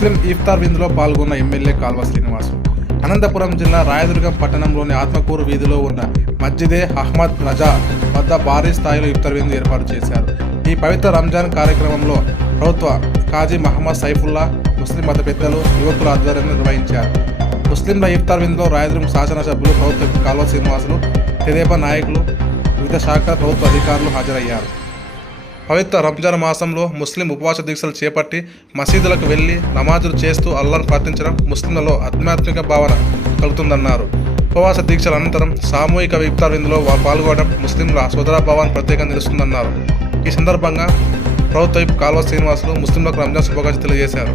ముస్లిం ఇఫ్తార్ విందులో పాల్గొన్న ఎమ్మెల్యే కాల్వ శ్రీనివాసు. అనంతపురం జిల్లా రాయదుర్గం పట్టణంలోని ఆత్మకూరు వీధిలో ఉన్న మస్జిదే అహ్మద్ రజా వద్ద భారీ స్థాయిలో ఇఫ్తార్ విందు ఏర్పాటు చేశారు. ఈ పవిత్ర రంజాన్ కార్యక్రమంలో ప్రభుత్వ కాజీ మహమ్మద్ సైఫుల్లా ముస్లిం మత పెద్దలు యువకుల ఆధ్వర్యంలో నిర్వహించారు. ముస్లింల ఇఫ్తార్ విందులో రాయదుర్గం శాసనసభ్యులు ప్రభుత్వ కాల్వ శ్రీనివాసులు తెదేపా నాయకులు వివిధ శాఖల ప్రభుత్వ అధికారులు హాజరయ్యారు. పవిత్ర రంజాన్ మాసంలో ముస్లిం ఉపవాస దీక్షలు చేపట్టి మసీదులకు వెళ్ళి నమాజులు చేస్తూ అల్లాను ప్రార్థించడం ముస్లింలలో ఆధ్యాత్మిక భావన కలుగుతుందన్నారు. ఉపవాస దీక్షల అనంతరం సామూహిక ఇఫ్తార్ విందులో పాల్గొనడం ముస్లింల సోదరాభావాన్ని ప్రత్యేకంగా నిలుస్తుందన్నారు. ఈ సందర్భంగా ప్రభుత్వ కాల్వ శ్రీనివాసులు ముస్లింలకు రంజాన్ శుభాకాంక్షలు తెలియజేశారు.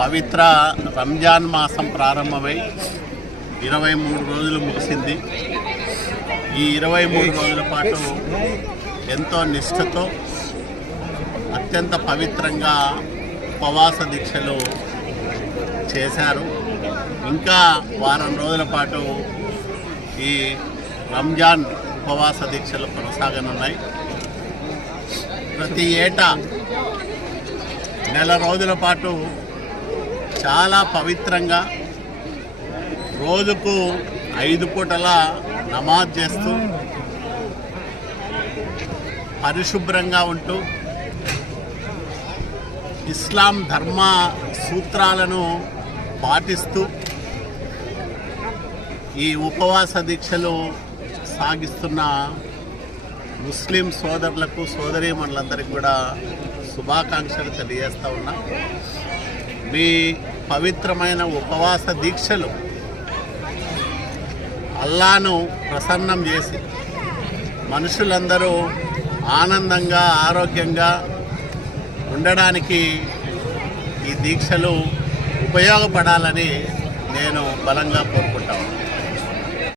పవిత్ర రంజాన్ మాసం ప్రారంభమై ఇరవై మూడు రోజులు ముగిసింది. ఈ ఇరవై మూడు రోజుల పాటు ఎంతో నిష్ఠతో అత్యంత పవిత్రంగా ఉపవాస దీక్షలు చేశారు. ఇంకా వారం రోజుల పాటు ఈ రంజాన్ ఉపవాస దీక్షలు కొనసాగనున్నాయి. ప్రతి ఏటా నెల రోజుల పాటు చాలా పవిత్రంగా రోజుకు ఐదు పూటల నమాజ్ చేస్తూ పరిశుభ్రంగా ఉంటూ ఇస్లాం ధర్మ సూత్రాలను పాటిస్తూ ఈ ఉపవాస దీక్షలు సాగిస్తున్న ముస్లిం సోదరులకు సోదరీమణులందరికీ కూడా శుభాకాంక్షలు తెలియజేస్తూ ఉన్నా. మీ పవిత్రమైన ఉపవాస దీక్షలు అల్లాను ప్రసన్నం చేసి మనుషులందరూ ఆనందంగా ఆరోగ్యంగా ఉండడానికి ఈ దీక్షలు ఉపయోగపడాలని నేను బలంగా కోరుకుంటా ఉన్నాను